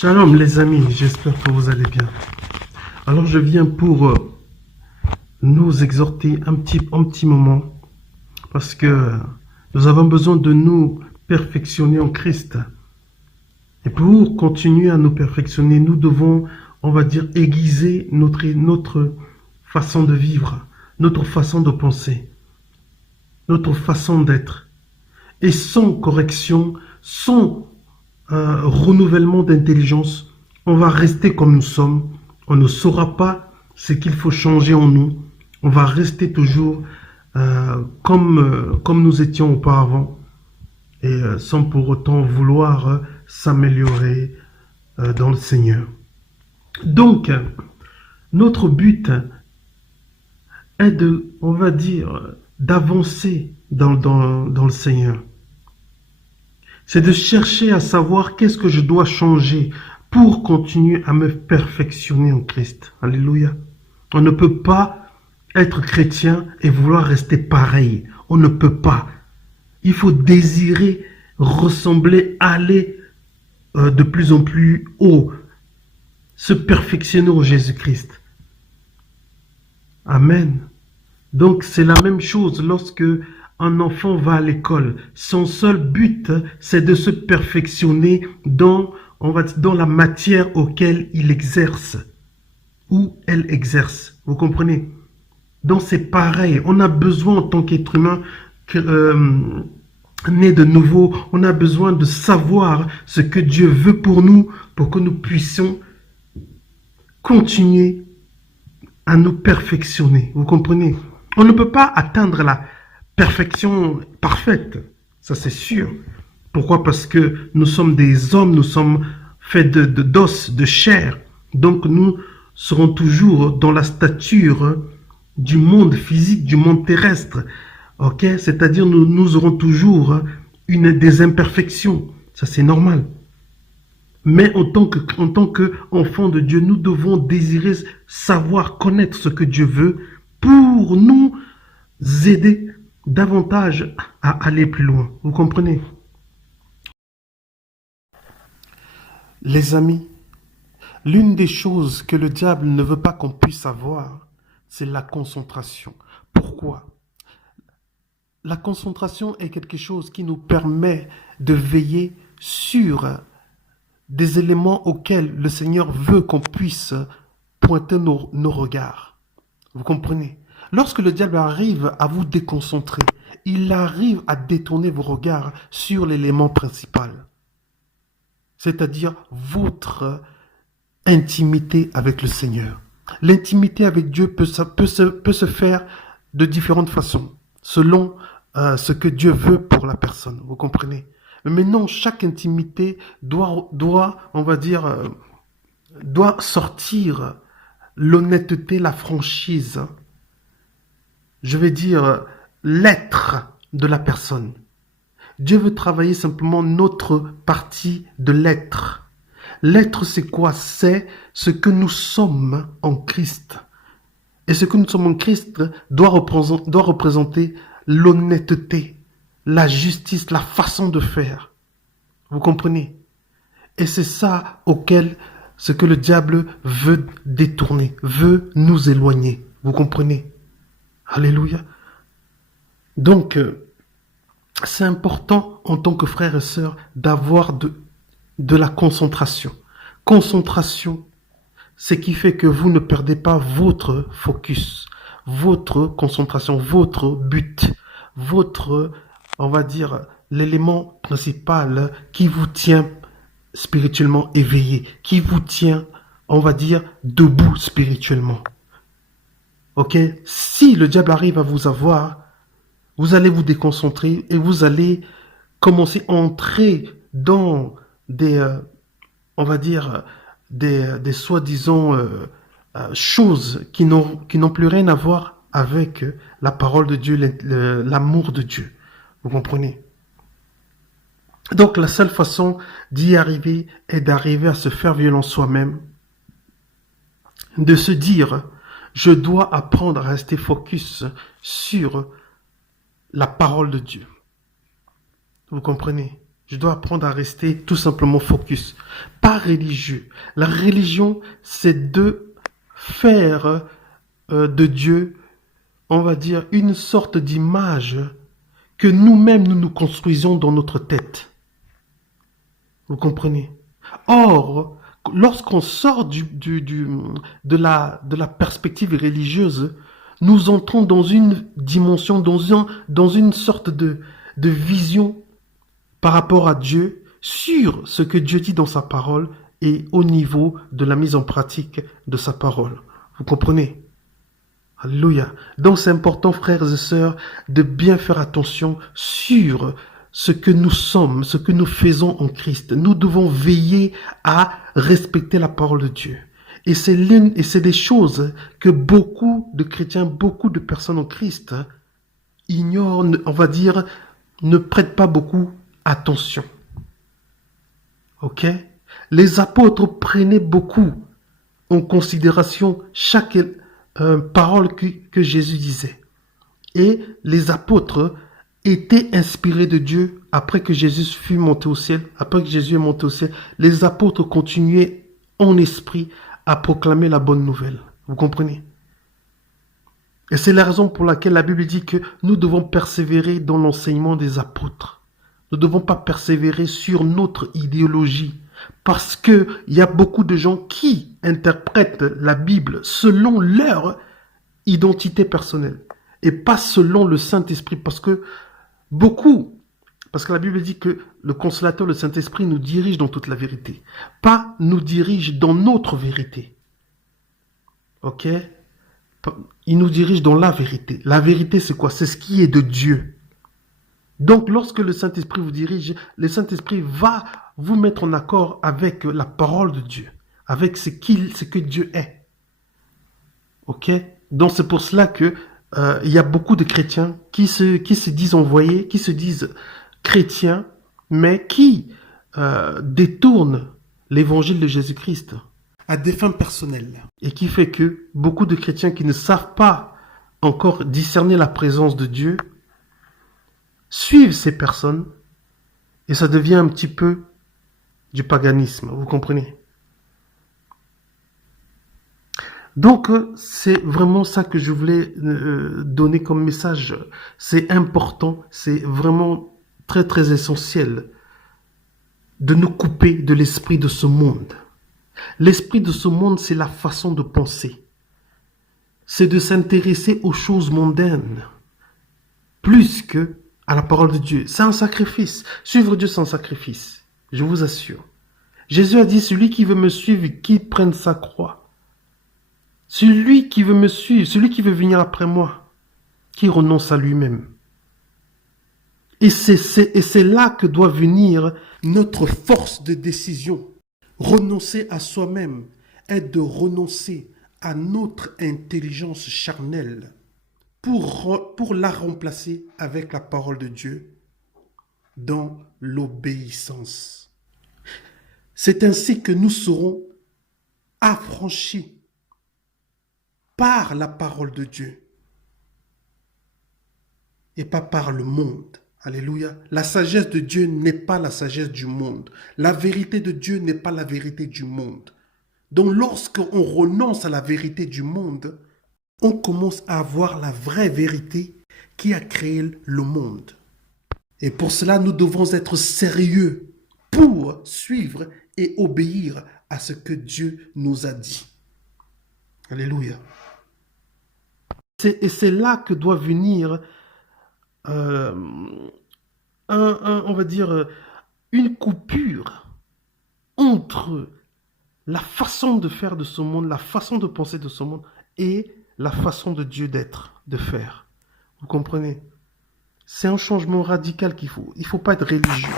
Shalom les amis, j'espère que vous allez bien. Alors je viens pour nous exhorter un petit moment parce que nous avons besoin de nous perfectionner en Christ. Et pour continuer à nous perfectionner, nous devons, on va dire, aiguiser notre façon de vivre, notre façon de penser, notre façon d'être. Et sans correction, sans renouvellement d'intelligence, on va rester comme nous sommes. On ne saura pas ce qu'il faut changer en nous. On va rester toujours comme nous étions auparavant et sans pour autant vouloir s'améliorer dans le Seigneur. Donc, notre but est de, on va dire, d'avancer dans le Seigneur. C'est de chercher à savoir qu'est-ce que je dois changer pour continuer à me perfectionner en Christ. Alléluia. On ne peut pas être chrétien et vouloir rester pareil. On ne peut pas. Il faut désirer ressembler, aller de plus en plus haut, se perfectionner en Jésus-Christ. Amen. Donc c'est la même chose lorsque un enfant va à l'école. Son seul but, c'est de se perfectionner dans la matière auquel il exerce, ou elle exerce. Vous comprenez? Donc c'est pareil. On a besoin en tant qu'être humain né de nouveau, on a besoin de savoir ce que Dieu veut pour nous, pour que nous puissions continuer à nous perfectionner. Vous comprenez? On ne peut pas atteindre la perfection parfaite, ça c'est sûr. Pourquoi? Parce que nous sommes des hommes, nous sommes faits d'os, de chair. Donc nous serons toujours dans la stature du monde physique, du monde terrestre. Ok? C'est-à-dire nous aurons toujours des imperfections. Ça c'est normal. Mais en tant qu'enfant de Dieu, nous devons désirer savoir, connaître ce que Dieu veut pour nous aider davantage à aller plus loin. Vous comprenez? Les amis, l'une des choses que le diable ne veut pas qu'on puisse avoir, c'est la concentration. Pourquoi? La concentration est quelque chose qui nous permet de veiller sur des éléments auxquels le Seigneur veut qu'on puisse pointer nos regards. Vous comprenez? Lorsque le diable arrive à vous déconcentrer, il arrive à détourner vos regards sur l'élément principal. C'est-à-dire votre intimité avec le Seigneur. L'intimité avec Dieu peut se faire de différentes façons, selon ce que Dieu veut pour la personne. Vous comprenez? Mais non, chaque intimité doit sortir l'honnêteté, la franchise. Je vais dire l'être de la personne. Dieu veut travailler simplement notre partie de l'être. L'être, c'est quoi? C'est ce que nous sommes en Christ. Et ce que nous sommes en Christ doit représenter l'honnêteté, la justice, la façon de faire. Vous comprenez? Et c'est ça ce que le diable veut détourner, veut nous éloigner. Vous comprenez? Alléluia. Donc, c'est important en tant que frères et sœurs d'avoir de la concentration. Concentration, c'est ce qui fait que vous ne perdez pas votre focus, votre concentration, votre but, on va dire, l'élément principal qui vous tient spirituellement éveillé, qui vous tient, on va dire, debout spirituellement. Ok? Si le diable arrive à vous avoir, vous allez vous déconcentrer et vous allez commencer à entrer dans des soi-disant choses qui n'ont plus rien à voir avec la parole de Dieu, l'amour de Dieu. Vous comprenez? Donc la seule façon d'y arriver est d'arriver à se faire violence soi-même, de se dire, je dois apprendre à rester focus sur la parole de Dieu. Vous comprenez? Je dois apprendre à rester tout simplement focus, pas religieux. La religion, c'est de faire de Dieu, on va dire, une sorte d'image que nous-mêmes nous nous construisons dans notre tête. Vous comprenez? Or, lorsqu'on sort de la perspective religieuse, nous entrons dans une dimension, dans une sorte de vision par rapport à Dieu, sur ce que Dieu dit dans sa parole et au niveau de la mise en pratique de sa parole. Vous comprenez? Alléluia. Donc c'est important, frères et sœurs, de bien faire attention sur ce que nous sommes, ce que nous faisons en Christ. Nous devons veiller à respecter la parole de Dieu. Et c'est des choses que beaucoup de chrétiens, beaucoup de personnes en Christ ignorent, on va dire, ne prêtent pas beaucoup attention. Ok? Les apôtres prenaient beaucoup en considération chaque parole que Jésus disait. Et les apôtres étaient inspirés de Dieu après que Jésus fut monté au ciel. Après que Jésus est monté au ciel, les apôtres continuaient en esprit à proclamer la bonne nouvelle. Vous comprenez? Et c'est la raison pour laquelle la Bible dit que nous devons persévérer dans l'enseignement des apôtres. Nous ne devons pas persévérer sur notre idéologie. Parce qu'il y a beaucoup de gens qui interprètent la Bible selon leur identité personnelle. Et pas selon le Saint-Esprit. Parce que la Bible dit que le consolateur, le Saint-Esprit, nous dirige dans toute la vérité. Pas nous dirige dans notre vérité. Ok? Il nous dirige dans la vérité. La vérité, c'est quoi? C'est ce qui est de Dieu. Donc, lorsque le Saint-Esprit vous dirige, le Saint-Esprit va vous mettre en accord avec la parole de Dieu, avec ce que Dieu est. Ok? Donc, c'est pour cela que il y a beaucoup de chrétiens qui se disent envoyés, qui se disent chrétiens, mais qui détournent l'évangile de Jésus-Christ à des fins personnelles. Et qui fait que beaucoup de chrétiens qui ne savent pas encore discerner la présence de Dieu suivent ces personnes et ça devient un petit peu du paganisme, vous comprenez? Donc, c'est vraiment ça que je voulais donner comme message. C'est important, c'est vraiment très très essentiel de nous couper de l'esprit de ce monde. L'esprit de ce monde, c'est la façon de penser. C'est de s'intéresser aux choses mondaines, plus que à la parole de Dieu. C'est un sacrifice. Suivre Dieu, c'est un sacrifice. Je vous assure. Jésus a dit, celui qui veut me suivre, qu'il prenne sa croix. Celui qui veut me suivre, celui qui veut venir après moi, qui renonce à lui-même. Et c'est là que doit venir notre force de décision. Renoncer à soi-même est de renoncer à notre intelligence charnelle pour la remplacer avec la parole de Dieu dans l'obéissance. C'est ainsi que nous serons affranchis par la parole de Dieu et pas par le monde. Alléluia. La sagesse de Dieu n'est pas la sagesse du monde. La vérité de Dieu n'est pas la vérité du monde. Donc lorsqu'on renonce à la vérité du monde, on commence à avoir la vraie vérité qui a créé le monde. Et pour cela, nous devons être sérieux pour suivre et obéir à ce que Dieu nous a dit. Alléluia. Et c'est là que doit venir, on va dire, une coupure entre la façon de faire de ce monde, la façon de penser de ce monde et la façon de Dieu d'être, de faire. Vous comprenez? C'est un changement radical qu'il faut. Il ne faut pas être religieux.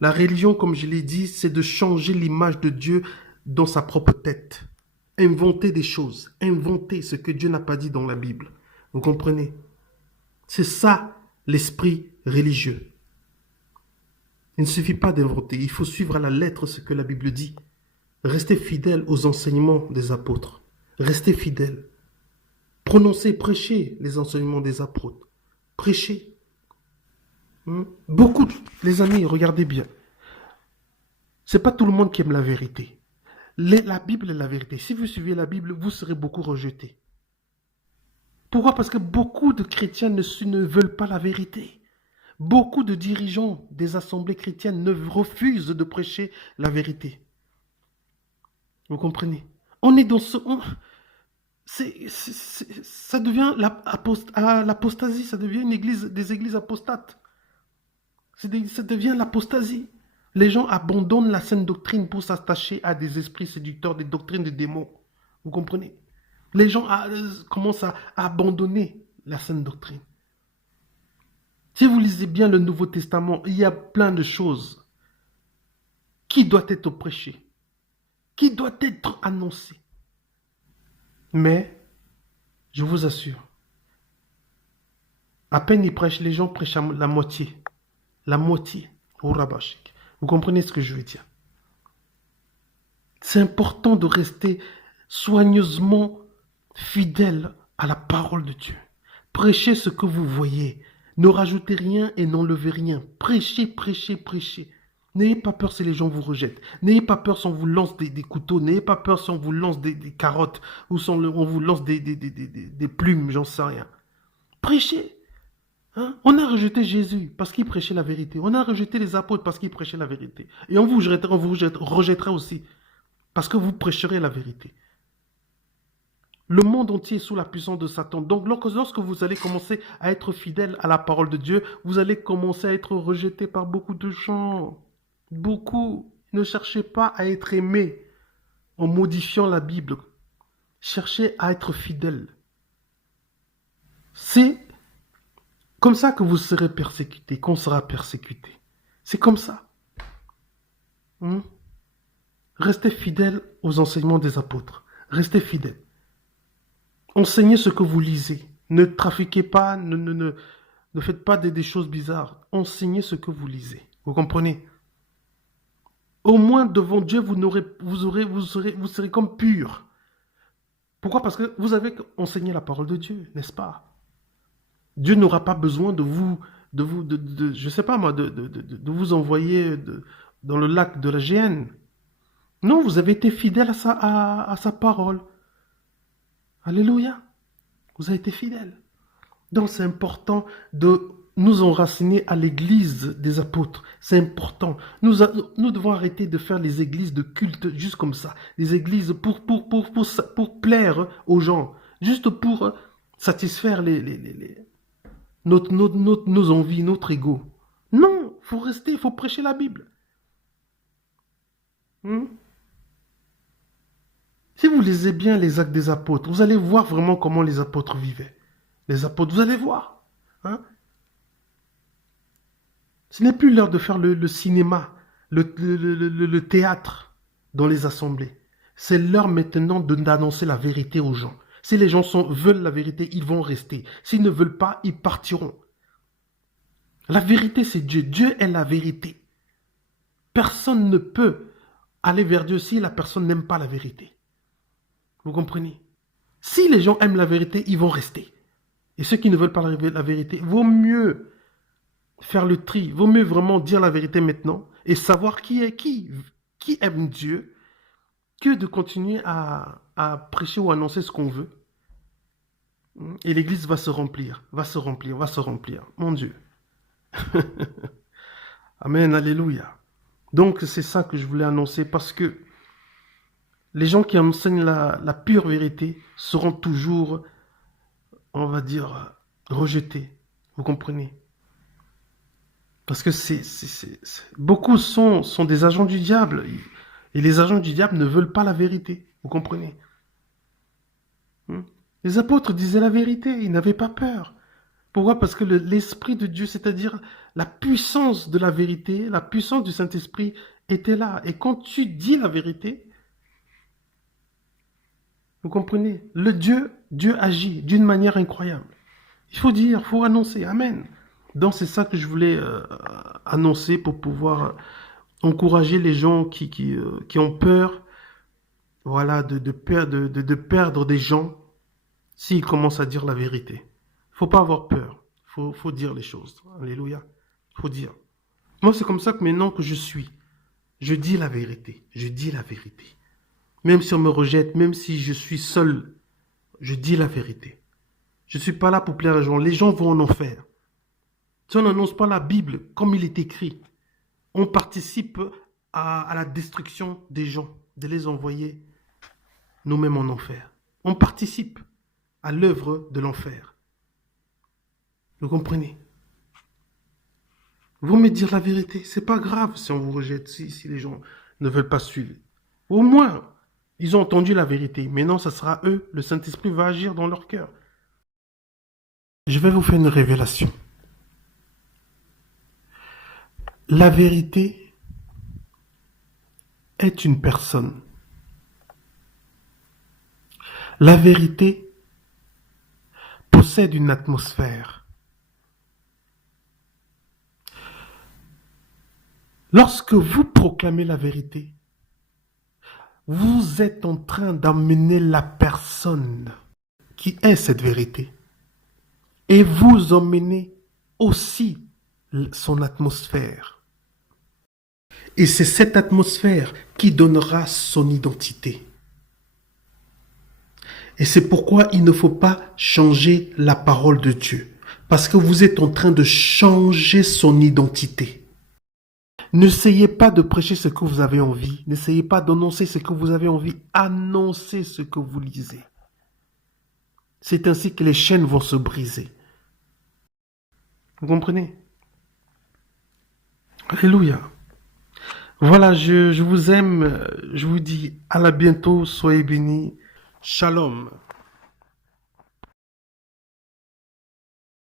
La religion, comme je l'ai dit, c'est de changer l'image de Dieu dans sa propre tête. Inventer des choses. Inventer ce que Dieu n'a pas dit dans la Bible. Vous comprenez? C'est ça l'esprit religieux. Il ne suffit pas d'inventer. Il faut suivre à la lettre ce que la Bible dit. Restez fidèle aux enseignements des apôtres. Restez fidèle. Prononcez, prêchez les enseignements des apôtres. Prêchez. Beaucoup, les amis, regardez bien. C'est pas tout le monde qui aime la vérité. La Bible est la vérité. Si vous suivez la Bible, vous serez beaucoup rejeté. Pourquoi? Parce que beaucoup de chrétiens ne veulent pas la vérité. Beaucoup de dirigeants des assemblées chrétiennes refusent de prêcher la vérité. Vous comprenez? On est dans ce... ça devient l'apostasie, ça devient des églises apostates. Ça devient l'apostasie. Les gens abandonnent la saine doctrine pour s'attacher à des esprits séducteurs, des doctrines de démons. Vous comprenez? Les gens commencent à abandonner la saine doctrine. Si vous lisez bien le Nouveau Testament, il y a plein de choses qui doivent être prêchées, qui doivent être annoncées. Mais, je vous assure, à peine ils prêchent, les gens prêchent la moitié. La moitié au rabashik. Vous comprenez ce que je veux dire? C'est important de rester soigneusement fidèle à la parole de Dieu. Prêchez ce que vous voyez. Ne rajoutez rien et n'enlevez rien. Prêchez, prêchez, prêchez. N'ayez pas peur si les gens vous rejettent. N'ayez pas peur si on vous lance des couteaux. N'ayez pas peur si on vous lance des carottes ou si on vous lance des plumes, j'en sais rien. Prêchez. Hein? On a rejeté Jésus parce qu'il prêchait la vérité. On a rejeté les apôtres parce qu'ils prêchaient la vérité. Et on vous rejettera aussi parce que vous prêcherez la vérité. Le monde entier est sous la puissance de Satan. Donc lorsque vous allez commencer à être fidèle à la parole de Dieu, vous allez commencer à être rejeté par beaucoup de gens. Beaucoup. Ne cherchez pas à être aimé en modifiant la Bible. Cherchez à être fidèle. C'est comme ça que vous serez persécuté, qu'on sera persécuté. C'est comme ça. Restez fidèle aux enseignements des apôtres. Restez fidèle. Enseignez ce que vous lisez. Ne trafiquez pas, ne faites pas des choses bizarres. Enseignez ce que vous lisez. Vous comprenez? Au moins devant Dieu, vous serez comme pur. Pourquoi? Parce que vous avez enseigné la parole de Dieu, n'est-ce pas? Dieu n'aura pas besoin de vous, je sais pas moi, de vous envoyer dans le lac de la Géhenne. Non, vous avez été fidèle à sa parole. Alléluia. Vous avez été fidèle. Donc c'est important de nous enraciner à l'église des apôtres. C'est important. Nous devons arrêter de faire les églises de culte juste comme ça. Les églises pour plaire aux gens. Juste pour satisfaire nos envies, notre ego. Non, il faut rester, il faut prêcher la Bible. Si vous lisez bien les actes des apôtres, vous allez voir vraiment comment les apôtres vivaient. Les apôtres, vous allez voir. Ce n'est plus l'heure de faire le cinéma, le théâtre dans les assemblées. C'est l'heure maintenant d'annoncer la vérité aux gens. Si les gens veulent la vérité, ils vont rester. S'ils ne veulent pas, ils partiront. La vérité, c'est Dieu. Dieu est la vérité. Personne ne peut aller vers Dieu si la personne n'aime pas la vérité. Vous comprenez? Si les gens aiment la vérité, ils vont rester. Et ceux qui ne veulent pas la vérité, vaut mieux faire le tri. Vaut mieux vraiment dire la vérité maintenant et savoir qui aime Dieu, que de continuer à prêcher ou annoncer ce qu'on veut. Et l'église va se remplir, va se remplir, va se remplir. Mon Dieu. Amen, alléluia. Donc c'est ça que je voulais annoncer parce que les gens qui enseignent la pure vérité seront toujours, on va dire, rejetés. Vous comprenez? Parce que beaucoup sont des agents du diable. Et les agents du diable ne veulent pas la vérité. Vous comprenez? Les apôtres disaient la vérité. Ils n'avaient pas peur. Pourquoi? Parce que l'Esprit de Dieu, c'est-à-dire la puissance de la vérité, la puissance du Saint-Esprit était là. Et quand tu dis la vérité, vous comprenez? Dieu agit d'une manière incroyable. Il faut dire, il faut annoncer. Amen. Donc c'est ça que je voulais annoncer pour pouvoir encourager les gens qui ont peur, voilà, de perdre des gens s'ils commencent à dire la vérité. Il faut pas avoir peur. Faut dire les choses. Alléluia. Il faut dire. Moi, c'est comme ça que maintenant que je suis. Je dis la vérité. Je dis la vérité. Même si on me rejette, même si je suis seul, je dis la vérité. Je ne suis pas là pour plaire aux gens. Les gens vont en enfer. Si on n'annonce pas la Bible comme il est écrit, on participe à la destruction des gens, de les envoyer nous-mêmes en enfer. On participe à l'œuvre de l'enfer. Vous comprenez? Vous me dire la vérité, c'est pas grave si on vous rejette, si les gens ne veulent pas suivre. Au moins, ils ont entendu la vérité. Maintenant, ça sera eux. Le Saint-Esprit va agir dans leur cœur. Je vais vous faire une révélation. La vérité est une personne. La vérité possède une atmosphère. Lorsque vous proclamez la vérité, vous êtes en train d'amener la personne qui est cette vérité. Et vous emmenez aussi son atmosphère. Et c'est cette atmosphère qui donnera son identité. Et c'est pourquoi il ne faut pas changer la parole de Dieu. Parce que vous êtes en train de changer son identité. N'essayez pas de prêcher ce que vous avez envie. N'essayez pas d'annoncer ce que vous avez envie. Annoncez ce que vous lisez. C'est ainsi que les chaînes vont se briser. Vous comprenez? Alléluia. Voilà, je vous aime. Je vous dis à la bientôt. Soyez bénis. Shalom.